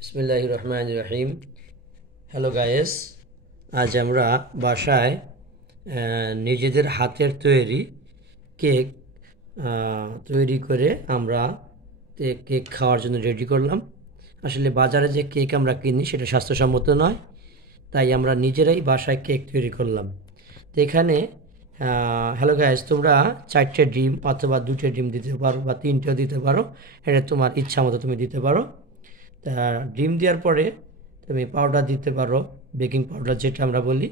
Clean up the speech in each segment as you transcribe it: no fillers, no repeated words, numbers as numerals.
বিসমিল্লাহির রহমানির রহিম। Hello guys, আজ আমরা বাসায় নিজেদের হাতের তৈরি কেক তৈরি করে আমরা কেক খাওয়ার জন্য রেডি করলাম। আসলে বাজারে যে কেক আমরা কিনি সেটা স্বাস্থ্যসম্মত নয়, তাই আমরা নিজেরাই বাসায় কেক তৈরি করলাম। তো এখানে হ্যালো গাইস, তোমরা 4টে ডিম অথবা 2টে ডিম দিতে পারো বা 3টেও দিতে পারো, এটা তোমার ইচ্ছা মতো তুমি দিতে পারো। তা ডিম দেওয়ার পরে তুমি পাউডার দিতে পারো, বেকিং পাউডার যেটা আমরা বলি।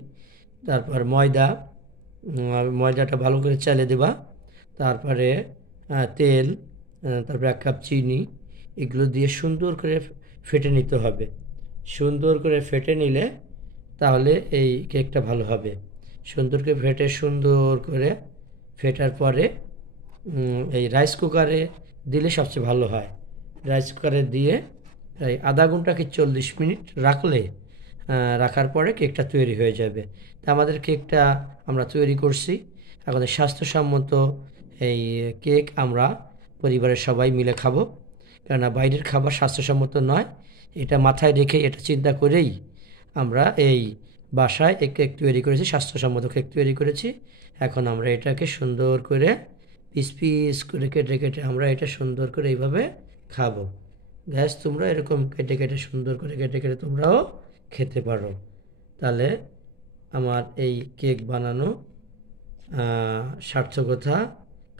তারপর ময়দাটা ভালো করে চালে দেবা। তারপরে তেল, তারপরে 1 কাপ চিনি, এগুলো দিয়ে সুন্দর করে ফেটে নিতে হবে। সুন্দর করে ফেটে নিলে তাহলে এই কেকটা ভালো হবে। সুন্দর করে ফেটার পরে এই রাইস কুকারে দিলে সবচেয়ে ভালো হয়। রাইস কুকারে দিয়ে প্রায় আধা ঘন্টা কি 40 মিনিট রাখার পরে কেকটা তৈরি হয়ে যাবে। তা আমাদের কেকটা আমরা তৈরি করছি। এখন স্বাস্থ্যসম্মত এই কেক আমরা পরিবারের সবাই মিলে খাবো, কেননা বাইরের খাবার স্বাস্থ্যসম্মত নয়। এটা মাথায় রেখে, এটা চিন্তা করেই আমরা এই বাসায় এক কেক তৈরি করেছি, স্বাস্থ্যসম্মত কেক তৈরি করেছি। এখন আমরা এটাকে সুন্দর করে পিস পিস করে কেটে কেটে আমরা এটা সুন্দর করে এইভাবে খাবো। গ্যাস, তোমরা এরকম কেটে কেটে সুন্দর করে কেটে কেটে তোমরাও খেতে পারো। তাহলে আমার এই কেক বানানো সার্থকতা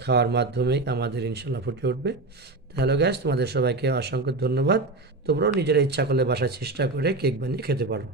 খাওয়ার মাধ্যমেই আমাদের ইনশাল্লাহ ফুটে উঠবে। হ্যালো গ্যাস, তোমাদের সবাইকে অসংখ্য ধন্যবাদ। তোমরাও নিজেরা ইচ্ছা করলে বাসায় চেষ্টা করে কেক বানিয়ে খেতে পারো।